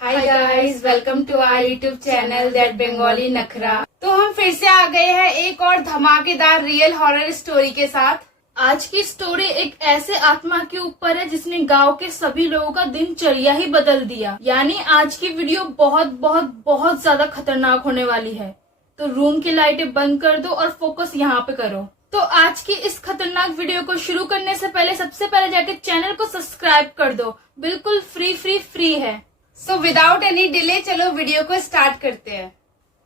Hi guys, welcome to our YouTube channel that Bengali Nakhra. तो हम फिर से आ गए हैं एक और धमाकेदार रियल हॉरर स्टोरी के साथ। आज की स्टोरी एक ऐसे आत्मा के ऊपर है जिसने गांव के सभी लोगों का दिनचर्या ही बदल दिया। यानी आज की वीडियो बहुत बहुत बहुत ज्यादा खतरनाक होने वाली है। तो रूम की लाइटें बंद कर दो और फोकस यहाँ पे करो। तो आज की इस खतरनाक वीडियो को शुरू करने से पहले सबसे पहले जाके चैनल को सब्सक्राइब कर दो। बिल्कुल फ्री है। सो विदाउट एनी डिले चलो वीडियो को स्टार्ट करते हैं।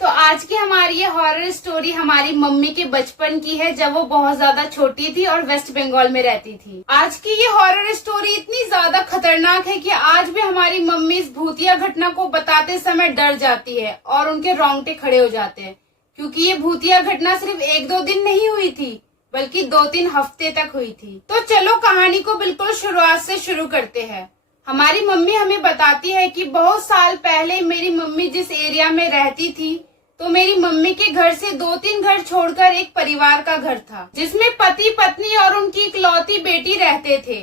तो आज की हमारी ये हॉरर स्टोरी हमारी मम्मी के बचपन की है, जब वो बहुत ज्यादा छोटी थी और वेस्ट बंगाल में रहती थी। आज की ये हॉरर स्टोरी इतनी ज्यादा खतरनाक है कि आज भी हमारी मम्मी इस भूतिया घटना को बताते समय डर जाती है और उनके रोंगटे खड़े हो जाते हैं, क्योंकि ये भूतिया घटना सिर्फ 1-2 दिन नहीं हुई थी, बल्कि 2-3 हफ्ते तक हुई थी। तो चलो कहानी को बिल्कुल शुरुआत से शुरू करते हैं। हमारी मम्मी हमें बताती है कि बहुत साल पहले मेरी मम्मी जिस एरिया में रहती थी, तो मेरी मम्मी के घर से 2-3 घर छोड़कर एक परिवार का घर था, जिसमें पति पत्नी और उनकी इकलौती बेटी रहते थे।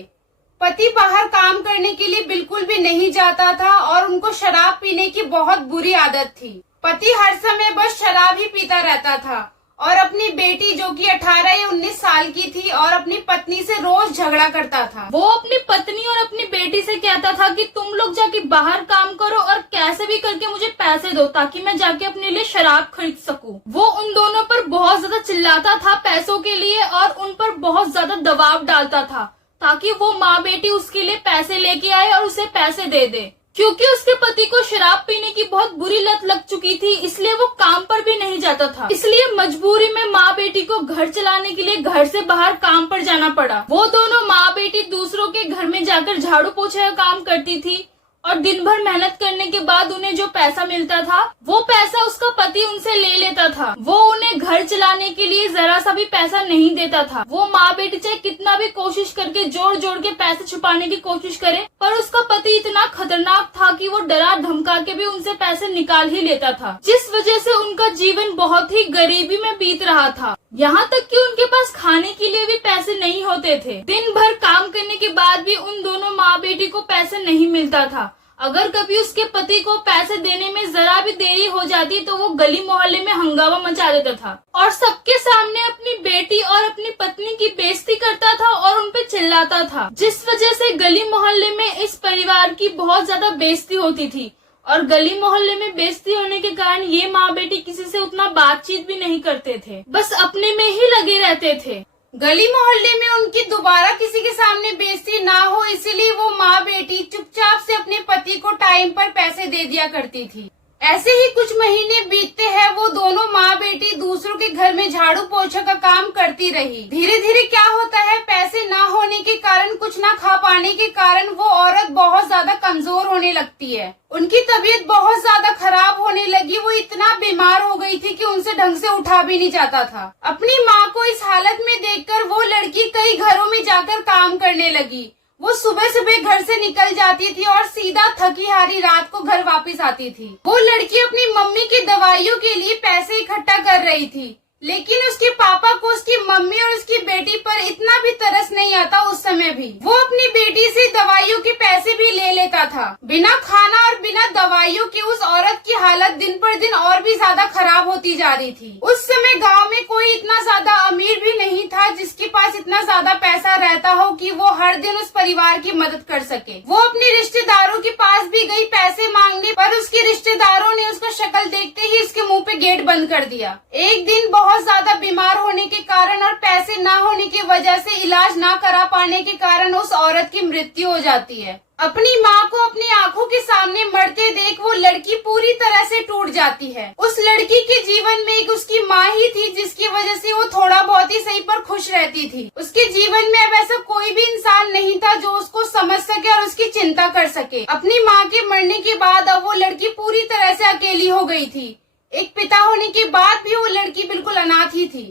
पति बाहर काम करने के लिए बिल्कुल भी नहीं जाता था और उनको शराब पीने की बहुत बुरी आदत थी। पति हर समय बस शराब ही पीता रहता था और अपनी बेटी जो कि 18 या 19 साल की थी और अपनी पत्नी से रोज झगड़ा करता था। वो अपनी पत्नी और अपनी बेटी से कहता था कि तुम लोग जाके बाहर काम करो और कैसे भी करके मुझे पैसे दो ताकि मैं जाके अपने लिए शराब खरीद सकूं। वो उन दोनों पर बहुत ज्यादा चिल्लाता था पैसों के लिए और उन पर बहुत ज्यादा दबाव डालता था ताकि वो माँ बेटी उसके लिए पैसे लेके आए और उसे पैसे दे दे। क्योंकि उसके पति को शराब पीने की बहुत बुरी लत लग चुकी थी, इसलिए वो काम पर भी नहीं जाता था। इसलिए मजबूरी में माँ बेटी को घर चलाने के लिए घर से बाहर काम पर जाना पड़ा। वो दोनों माँ बेटी दूसरों के घर में जाकर झाड़ू पोछे का काम करती थी और दिन भर मेहनत करने के बाद उन्हें जो पैसा मिलता था वो पैसा उसका पति उनसे ले लेता था। वो उन्हें घर चलाने के लिए जरा सा भी पैसा नहीं देता था। वो माँ बेटी चाहे कितना भी कोशिश करके जोड़ जोड़ के पैसे छुपाने की कोशिश करे, पर उसका पति इतना खतरनाक था कि वो डरा धमका के भी उनसे पैसे निकाल ही लेता था, जिस वजह से उनका जीवन बहुत ही गरीबी में बीत रहा था। यहाँ तक कि उनके पास खाने के लिए भी पैसे नहीं होते थे। दिन भर काम करने के बाद भी उन दोनों माँ बेटी को पैसे नहीं मिलता था। अगर कभी उसके पति को पैसे देने में जरा भी देरी हो जाती तो वो गली मोहल्ले में हंगामा मचा देता था और सबके सामने अपनी बेटी और अपनी पत्नी की बेइज्जती करता था और उनपे चिल्लाता था, जिस वजह से गली मोहल्ले में इस परिवार की बहुत ज्यादा बेइज्जती होती थी। और गली मोहल्ले में बेइज्जती होने के कारण ये माँ बेटी किसी से उतना बातचीत भी नहीं करते थे, बस अपने में ही लगे रहते थे। गली मोहल्ले में उनकी दोबारा किसी के सामने बेइज्जती ना हो, इसीलिए वो माँ बेटी चुपचाप से अपने पति को टाइम पर पैसे दे दिया करती थी। ऐसे ही कुछ महीने बीतते हैं। वो दोनों माँ बेटी दूसरों के घर में झाड़ू पोछा का काम करती रही। धीरे धीरे क्या होता है, पैसे ना होने के कारण, कुछ ना खा पाने के कारण वो औरत बहुत ज्यादा कमजोर होने लगती है। उनकी तबीयत बहुत ज्यादा खराब होने लगी। वो इतना बीमार हो गई थी कि उनसे ढंग से उठा भी नहीं जाता था। अपनी माँ को इस हालत में देखकर वो लड़की कई घरों में जाकर काम करने लगी। वो सुबह सुबह घर से निकल जाती थी और सीधा थकी हारी रात को घर वापस आती थी। वो लड़की अपनी मम्मी की दवाइयों के लिए पैसे इकट्ठा कर रही थी, लेकिन उसके पापा को उसकी मम्मी और उसकी बेटी पर इतना भी तरस नहीं आता। उस समय भी वो अपनी बेटी से दवाइयों के पैसे भी ले लेता था। बिना खाना और बिना दवाइयों के उस औरत की हालत दिन पर दिन और भी ज्यादा खराब होती जा रही थी। उस समय गांव में कोई इतना ज्यादा अमीर भी नहीं था जिसके पास इतना ज्यादा पैसा रहता हो कि वो हर दिन उस परिवार की मदद कर सके। वो अपने रिश्तेदारों के पास भी गई पैसे मांगने, पर उसके रिश्तेदारों ने उसका शक्ल देखते ही उसके मुँह पे गेट बंद कर दिया। एक दिन बहुत ज्यादा बीमार होने के कारण और पैसे ना होने की वजह से इलाज ना करा पाने के कारण उस औरत की मृत्यु हो जाती है। अपनी माँ को अपनी आंखों के सामने मरते देख वो लड़की पूरी तरह से टूट जाती है। उस लड़की के जीवन में एक उसकी माँ ही थी जिसकी वजह से वो थोड़ा बहुत ही सही पर खुश रहती थी। उसके जीवन में अब ऐसा कोई भी इंसान नहीं था जो उसको समझ सके और उसकी चिंता कर सके। अपनी माँ के मरने के बाद अब वो लड़की पूरी तरह से अकेली हो गई थी। एक पिता होने के बाद भी वो लड़की बिल्कुल अनाथ ही थी।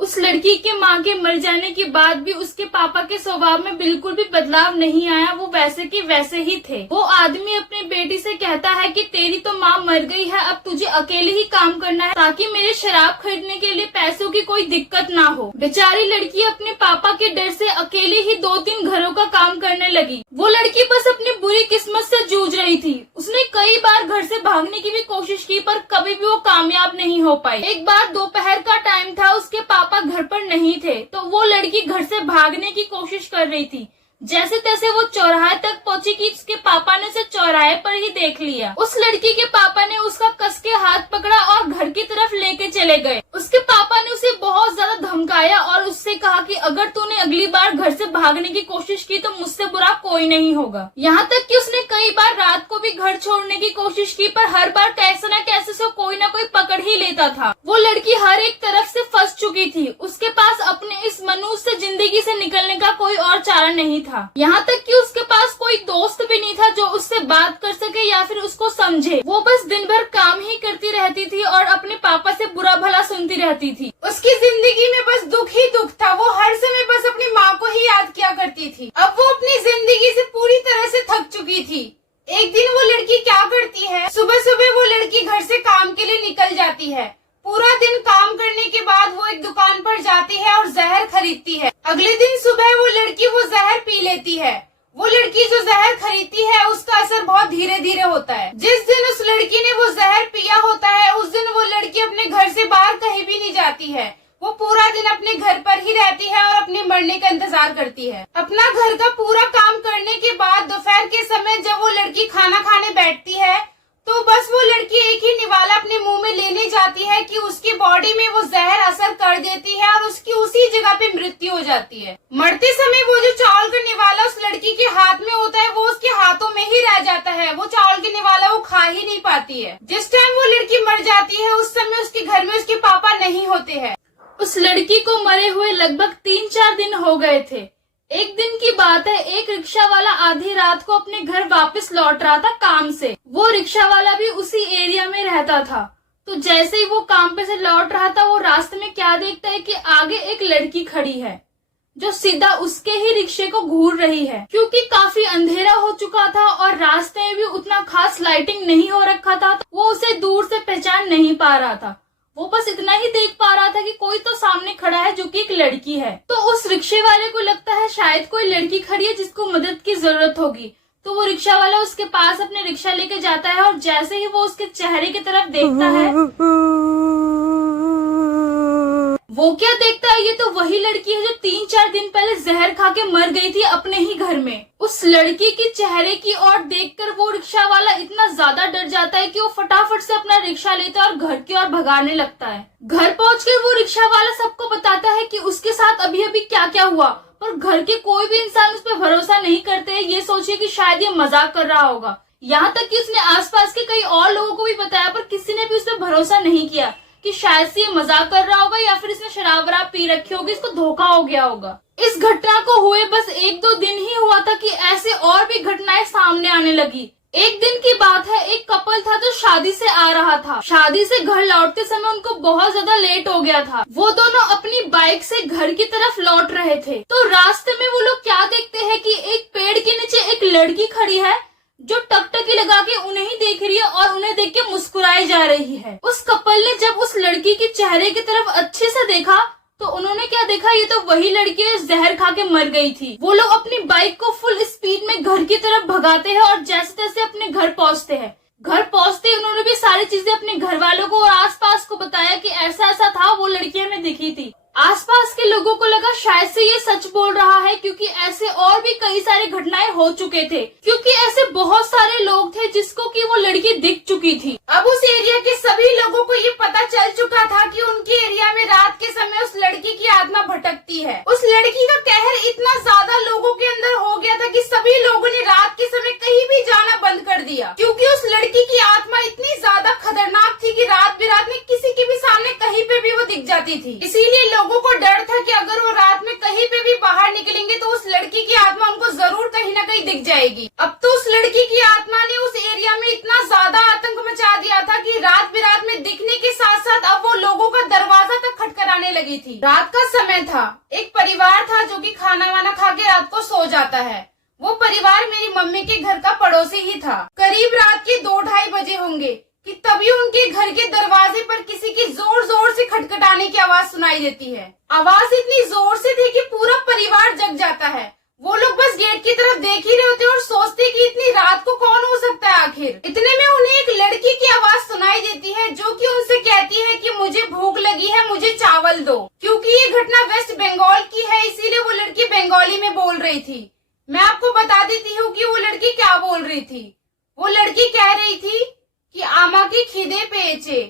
उस लड़की के माँ के मर जाने के बाद भी उसके पापा के स्वभाव में बिल्कुल भी बदलाव नहीं आया। वो वैसे के वैसे ही थे। वो आदमी अपनी बेटी से कहता है कि तेरी तो माँ मर गई है, अब तुझे अकेले ही काम करना है ताकि मेरे शराब खरीदने के लिए पैसों की कोई दिक्कत ना हो। बेचारी लड़की अपने पापा के डर से अकेले ही 2-3 घरों का काम करने लगी। वो लड़की बस अपनी बुरी किस्मत से जूझ रही थी। उसने कई बार घर से भागने की भी कोशिश की पर कभी भी वो कामयाब नहीं हो पाई। एक बार दोपहर का टाइम था, उसके पापा घर पर नहीं थे तो वो लड़की घर से भागने की कोशिश कर रही थी। जैसे तैसे वो चौराहे तक पहुंची कि उसके पापा ने उसे चौराहे पर ही देख लिया। उस लड़की के पापा ने उसका कस के हाथ पकड़ा और घर की तरफ लेके चले गए। उसके पापा ने उसे बहुत ज्यादा धमकाया और उससे कहा कि अगर तूने अगली बार घर से भागने की कोशिश की तो मुझसे बुरा कोई नहीं होगा। यहाँ तक कि उसने कई बार रात को भी घर छोड़ने की कोशिश की पर हर बार कैसे न कैसे से कोई न कोई पकड़ ही लेता था। वो लड़की हर एक तरफ से फंस चुकी थी। उसके पास अपने इस मनुष्य जिंदगी से निकलने का कोई और चारा नहीं था। यहाँ तक कि उसके पास कोई दोस्त भी नहीं था जो उससे बात कर सके या फिर उसको समझे। वो बस दिन भर काम ही करती रहती थी और अपने पापा से बुरा भला सुनती रहती थी। उसकी जिंदगी में बस दुख ही दुख था। वो हर समय बस अपनी माँ को ही याद किया करती थी। अब वो अपनी जिंदगी से पूरी तरह से थक चुकी थी। एक दिन वो लड़की क्या करती है, सुबह सुबह वो लड़की घर से काम के लिए निकल जाती है। पूरा दिन काम करने के बाद वो एक दुकान पर जाती है और जहर खरीदती है। अगले दिन सुबह वो लड़की वो जहर पी लेती है। वो लड़की जो जहर खरीदती है उसका असर बहुत धीरे धीरे होता है। जिस दिन उस लड़की ने वो जहर पिया होता है उस दिन वो लड़की अपने घर से बाहर कहीं भी नहीं जाती है। वो पूरा दिन अपने घर पर ही रहती है और अपने मरने का इंतजार करती है। अपना घर का पूरा काम करने के बाद दोपहर के समय जब वो लड़की खाना खाने बैठती है तो बस वो लड़की एक ही निवाला अपने मुंह में लेने जाती है कि उसकी बॉडी में वो जहर असर कर देती है और उसकी उसी जगह पे मृत्यु हो जाती है। मरते समय वो जो चावल का निवाला उस लड़की के हाथ में होता है वो उसके हाथों में ही रह जाता है। वो चावल के निवाला वो खा ही नहीं पाती है। जिस टाइम वो लड़की मर जाती है उस समय उसके घर में उसके पापा नहीं होते हैं। उस लड़की को मरे हुए लगभग 3-4 दिन हो गए थे। एक दिन की बात है, एक रिक्शा वाला आधी रात को अपने घर वापस लौट रहा था काम से। वो रिक्शा वाला भी उसी एरिया में रहता था। तो जैसे ही वो काम पे से लौट रहा था वो रास्ते में क्या देखता है कि आगे एक लड़की खड़ी है जो सीधा उसके ही रिक्शे को घूर रही है। क्योंकि काफी अंधेरा हो चुका था और रास्ते में भी उतना खास लाइटिंग नहीं हो रखा था तो वो उसे दूर से पहचान नहीं पा रहा था। वो बस इतना ही देख पा रहा था कि कोई तो सामने खड़ा है जो कि एक लड़की है। तो उस रिक्शे वाले को लगता है शायद कोई लड़की खड़ी है जिसको मदद की जरूरत होगी। तो वो रिक्शा वाला उसके पास अपने रिक्शा लेके जाता है और जैसे ही वो उसके चेहरे की तरफ देखता है वो क्या देखता है, ये तो वही लड़की है जो 3-4 दिन पहले जहर खा के मर गई थी अपने ही घर में। उस लड़की के चेहरे की ओर देखकर वो रिक्शा वाला इतना ज्यादा डर जाता है कि वो फटाफट से अपना रिक्शा लेता है और घर की ओर भगाने लगता है। घर पहुंचकर वो रिक्शा वाला सबको बताता है कि उसके साथ अभी अभी क्या क्या हुआ, पर घर के कोई भी इंसान उस पर भरोसा नहीं करते। ये सोचे कि शायद ये मजाक कर रहा होगा। यहाँ तक कि उसने आसपास के कई और लोगों को भी बताया पर किसी ने भी उस पर भरोसा नहीं किया कि शायद से ये मजाक कर रहा होगा या फिर इसने शराब वराब पी रखी होगी, इसको धोखा हो गया होगा। इस घटना को हुए बस 1-2 दिन ही हुआ था कि ऐसे और भी घटनाएं सामने आने लगी। एक दिन की बात है, एक कपल था जो शादी से आ रहा था। शादी से घर लौटते समय उनको बहुत ज्यादा लेट हो गया था। वो दोनों अपनी बाइक से घर की तरफ लौट रहे थे तो रास्ते में वो लोग क्या देखते हैं कि एक पेड़ के नीचे एक लड़की खड़ी है जो टकटकी लगा के उन्हें ही देख रही है और उन्हें देख के मुस्कुराई जा रही है। उस कपल ने जब उस लड़की के चेहरे की तरफ अच्छे से देखा तो उन्होंने क्या देखा, ये तो वही लड़की है जहर खा के मर गई थी। वो लोग अपनी बाइक को फुल स्पीड में घर की तरफ भगाते हैं और जैसे तैसे अपने घर पहुंचते हैं। घर पहुंचते ही उन्होंने भी सारी चीजें अपने घर वालों को और आसपास को बताया कि ऐसा ऐसा था, वो लड़की हमें दिखी थी। आसपास के लोगों को लगा शायद से ये सच बोल रहा है क्योंकि ऐसे और भी कई सारी घटनाएं हो चुके थे, क्योंकि ऐसे बहुत सारे लोग थे जिसको कि वो लड़की दिख चुकी थी। अब उस एरिया के सभी लोगों को ये पता चल चुका था कि उनके एरिया में रात के समय उस लड़की की आत्मा भटकती है। उस लड़की का कहर इतना ज्यादा लोगों के अंदर हो गया था कि सभी लोगों ने रात के समय कहीं भी जाना बंद कर दिया, क्योंकि उस लड़की की आत्मा इतनी ज्यादा खतरनाक थी कि रात बिरात में किसी के भी सामने कहीं पे भी वो दिख जाती थी। इसीलिए लोगों को डर था कि अगर वो रात में कहीं पे भी बाहर निकलेंगे तो उस लड़की की आत्मा उनको जरूर कहीं ना कहीं दिख जाएगी। अब तो उस लड़की की आत्मा ने उस एरिया में इतना ज्यादा आतंक मचा दिया था कि रात बिरात में दिखने के साथ साथ अब वो लोगों का दरवाजा तक खटखटाने लगी रही थी। रात का समय था, एक परिवार था जो कि खाना वाना खा के रात को सो जाता है। वो परिवार मेरी मम्मी के घर का पड़ोसी ही था। करीब रात के 2-2:30 बजे होंगे कि तभी उनके घर के दरवाजे पर किसी की जोर जोर से खटखटाने की आवाज सुनाई देती है। आवाज इतनी जोर से थी कि पूरा परिवार जग जाता है। वो लोग बस गेट की तरफ देख ही रहे होते और सोचते कि इतनी रात को कौन हो सकता है आखिर। इतने में उन्हें एक लड़की की आवाज सुनाई देती है जो कि उनसे कहती है कि मुझे भूख लगी है, मुझे चावल दो। क्योंकि ये घटना वेस्ट बंगाल की है इसीलिए वो लड़की बंगाली में बोल रही थी। मैं आपको बता देती हूँ कि वो लड़की क्या बोल रही थी। वो लड़की कह रही थी कि आमा के खिदे पेचे,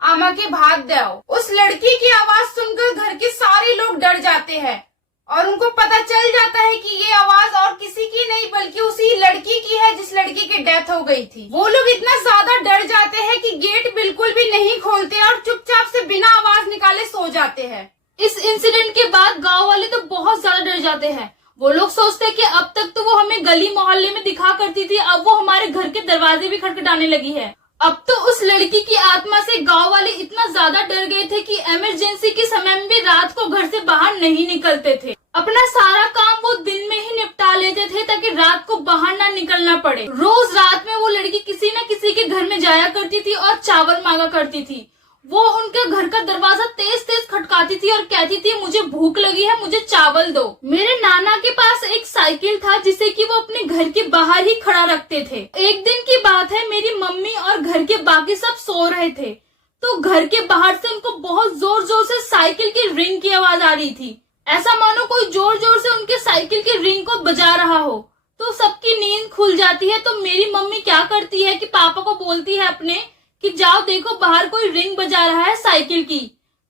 आमा के भात दो। उस लड़की की आवाज सुनकर घर के सारे लोग डर जाते हैं और उनको पता चल जाता है कि ये आवाज और किसी की नहीं बल्कि उसी लड़की की है जिस लड़की की डेथ हो गई थी। वो लोग इतना ज्यादा डर जाते हैं कि गेट बिल्कुल भी नहीं खोलते और चुपचाप से बिना आवाज निकाले सो जाते हैं। इस इंसिडेंट के बाद गांव वाले तो बहुत ज्यादा डर जाते हैं। वो लोग सोचते हैं कि अब तक तो वो हमें गली मोहल्ले में दिखा करती थी, अब वो हमारे घर के दरवाजे भी खटखटाने लगी है। अब तो उस लड़की की आत्मा से गांव वाले इतना ज्यादा डर गए थे कि इमरजेंसी के समय में भी रात को घर से बाहर नहीं निकलते थे। अपना सारा काम वो दिन में ही निपटा लेते थे ताकि रात को बाहर ना निकलना पड़े। रोज रात में वो लड़की किसी न किसी के घर में जाया करती थी और चावल मांगा करती थी। वो उनके घर का दरवाजा तेज तेज खटकाती थी और कहती थी मुझे भूख लगी है, मुझे चावल दो। मेरे नाना के पास एक साइकिल था जिसे कि वो अपने घर के बाहर ही खड़ा रखते थे। एक दिन की बात है, मेरी मम्मी और घर के बाकी सब सो रहे थे तो घर के बाहर से उनको बहुत जोर जोर से साइकिल की रिंग की आवाज आ रही थी। ऐसा मानो कोई जोर जोर से उनके साइकिल की रिंग को बजा रहा हो। तो सबकी नींद खुल जाती है। तो मेरी मम्मी क्या करती है कि पापा को बोलती है अपने कि जाओ देखो बाहर कोई रिंग बजा रहा है साइकिल की।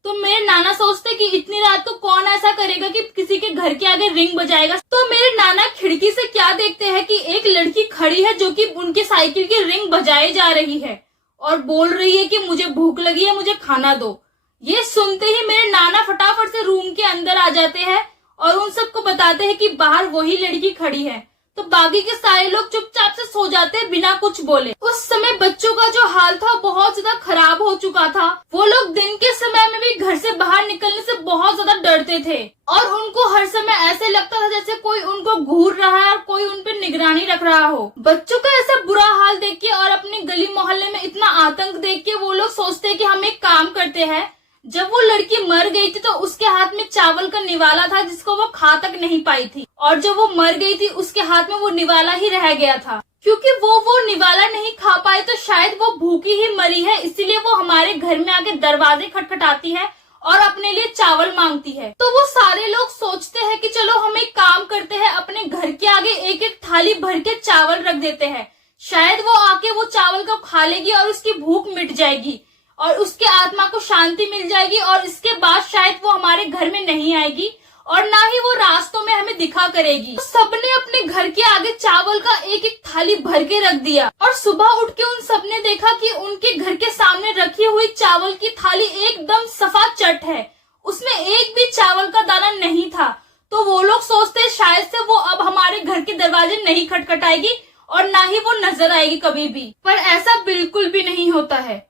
तो मेरे नाना सोचते कि इतनी रात को कौन ऐसा करेगा कि किसी के घर के आगे रिंग बजाएगा। तो मेरे नाना खिड़की से क्या देखते हैं कि एक लड़की खड़ी है जो कि उनके साइकिल की रिंग बजाए जा रही है और बोल रही है कि मुझे भूख लगी है, मुझे खाना दो। ये सुनते ही मेरे नाना फटाफट से रूम के अंदर आ जाते हैं और उन सबको बताते हैं कि बाहर वही लड़की खड़ी है। तो बाकी के सारे लोग चुपचाप से सो जाते हैं बिना कुछ बोले। उस समय बच्चों का जो हाल था बहुत ज्यादा खराब हो चुका था। वो लोग दिन के समय में भी घर से बाहर निकलने से बहुत ज्यादा डरते थे और उनको हर समय ऐसे लगता था जैसे कोई उनको घूर रहा है और कोई उन पर निगरानी रख रहा हो। बच्चों का ऐसा बुरा हाल देख के और अपने गली मोहल्ले में इतना आतंक देख के वो लोग सोचते हैं कि हम एक काम करते हैं। जब वो लड़की मर गई थी तो उसके हाथ में चावल का निवाला था जिसको वो खा तक नहीं पाई थी और जब वो मर गई थी उसके हाथ में वो निवाला ही रह गया था। क्योंकि वो निवाला नहीं खा पाई तो शायद वो भूखी ही मरी है, इसीलिए वो हमारे घर में आके दरवाजे खटखटाती है और अपने लिए चावल मांगती है। तो वो सारे लोग सोचते हैं कि चलो हम एक काम करते हैं, अपने घर के आगे एक एक थाली भर के चावल रख देते हैं। शायद वो आके वो चावल को खा लेगी और उसकी भूख मिट जाएगी और उसके आत्मा को शांति मिल जाएगी और इसके बाद शायद वो हमारे घर में नहीं आएगी और ना ही वो रास्तों में हमें दिखा करेगी। तो सबने अपने घर के आगे चावल का एक एक थाली भर के रख दिया और सुबह उठ के उन सबने देखा कि उनके घर के सामने रखी हुई चावल की थाली एकदम सफा चट है, उसमें एक भी चावल का दाना नहीं था। तो वो लोग सोचते शायद से वो अब हमारे घर के दरवाजे नहीं खटखटाएगी और ना ही वो नजर आएगी कभी भी। पर ऐसा बिल्कुल भी नहीं होता है।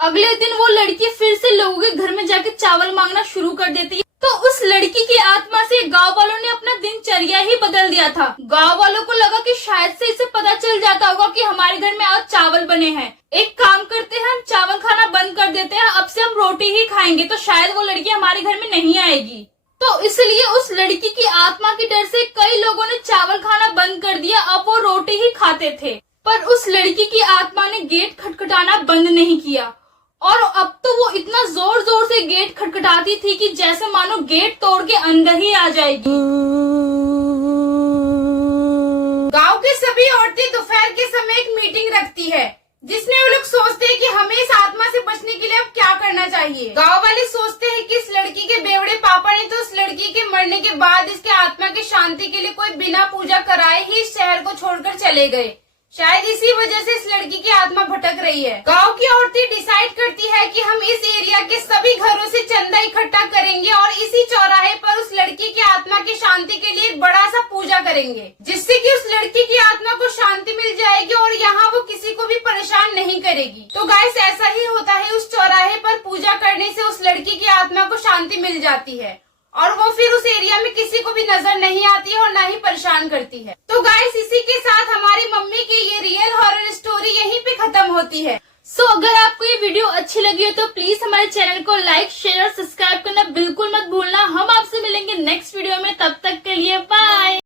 अगले दिन वो लड़की फिर से लोगों के घर में जाके चावल मांगना शुरू कर देती है। तो उस लड़की की आत्मा से गांव वालों ने अपना दिनचर्या ही बदल दिया था। गांव वालों को लगा कि शायद से इसे पता चल जाता होगा कि हमारे घर में आज चावल बने हैं। एक काम करते हैं, हम चावल खाना बंद कर देते हैं, अब से हम रोटी ही खाएंगे तो शायद वो लड़की हमारे घर में नहीं आएगी। तो इसलिए उस लड़की की आत्मा की डर से कई लोगों ने चावल खाना बंद कर दिया, अब वो रोटी ही खाते थे। पर उस लड़की की आत्मा ने गेट खटखटाना बंद नहीं किया और अब तो वो इतना जोर जोर से गेट खटखटाती थी कि जैसे मानो गेट तोड़ के अंदर ही आ जाएगी। गांव की सभी औरतें दोपहर के समय एक मीटिंग रखती है जिसमें वो लोग सोचते हैं कि हमें इस आत्मा से बचने के लिए अब क्या करना चाहिए। गांव वाले सोचते हैं कि इस लड़की के बेवड़े पापा ने तो उस लड़की के मरने के बाद इसके आत्मा की शांति के लिए कोई बिना पूजा कराए ही इस शहर को छोड़कर चले गए। शायद इसी वजह से इस लड़की की आत्मा भटक रही है। गांव की औरतें डिसाइड करती है कि हम इस एरिया के सभी घरों से चंदा इकट्ठा करेंगे और इसी चौराहे पर उस लड़की की आत्मा की शांति के लिए एक बड़ा सा पूजा करेंगे, जिससे कि उस लड़की की आत्मा को शांति मिल जाएगी और यहाँ वो किसी को भी परेशान नहीं करेगी। तो गाइस ऐसा ही होता है, उस चौराहे पर पूजा करने से उस लड़की की आत्मा को शांति मिल जाती है। तो गाइस इसी के साथ हमारी मम्मी की ये रियल हॉरर स्टोरी यहीं पे खत्म होती है। सो अगर आपको ये वीडियो अच्छी लगी हो तो प्लीज हमारे चैनल को लाइक, शेयर और सब्सक्राइब करना बिल्कुल मत भूलना। हम आपसे मिलेंगे नेक्स्ट वीडियो में, तब तक के लिए बाय।